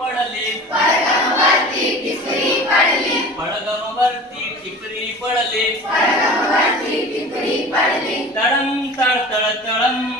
पडले पडले टिपरी पडले पळगमवरती टिपरी पडले पळगमवरती टिपरी पडले तळम तळ तळ तळम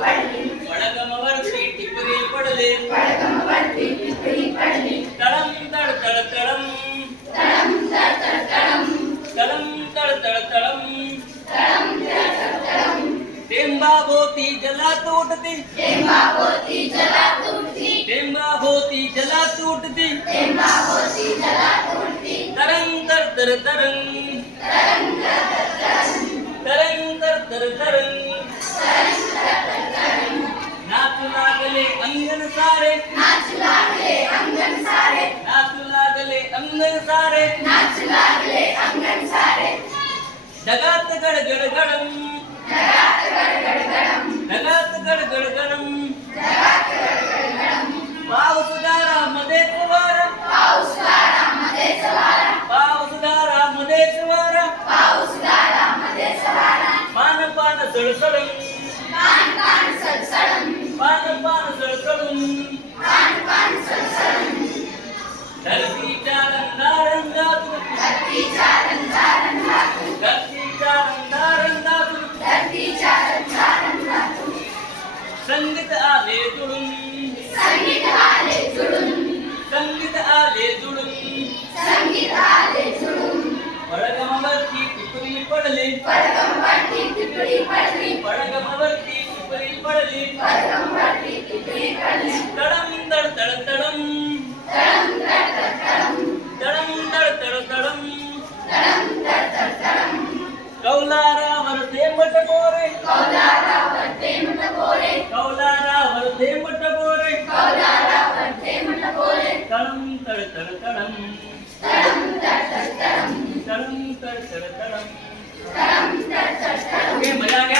படலி வழக்கமவர் சீட்டி புரிய படலி வழக்கமவர் சீட்டி புரிய படலி தளம் தள தள தளம் தளம் தள தள தளம் தளம் தள தள தளம் தளம் தள தள தளம் तेंबा होती जला टूटती तेंबा होती जला टूटती तेंबा होती जला टूटती तेंबा होती जला टूटती तरंग तर तर तरंग तरंग तर तर तरंग तरंग तर तर तरंग अंगण सारे नाचू लागले अंगण सारे ढगात गडगड गडम ढगात गडगड गडम ढगात गडगड गडम ढगात संगीत आले जुड़ुम संगीत आले जुड़ुम संगीत आले जुड़ुम संगीत आले जुड़ुम पड़गमवर्ती टिप्पणी पड़ले पड़गमवर्ती टिप्पणी पड़ले पड़गमवर्ती टिप्पणी पड़ले पड़गमवर्ती टिप्पणी पड़ले तड़म दड़ दड़ तड़म तड़म दड़ दड़ तड़म तड़म दड़ दड़ तड़म तड़म दड़ दड़ तड़म कौलारा वरते मटकोरे कौलारा કે મજા કે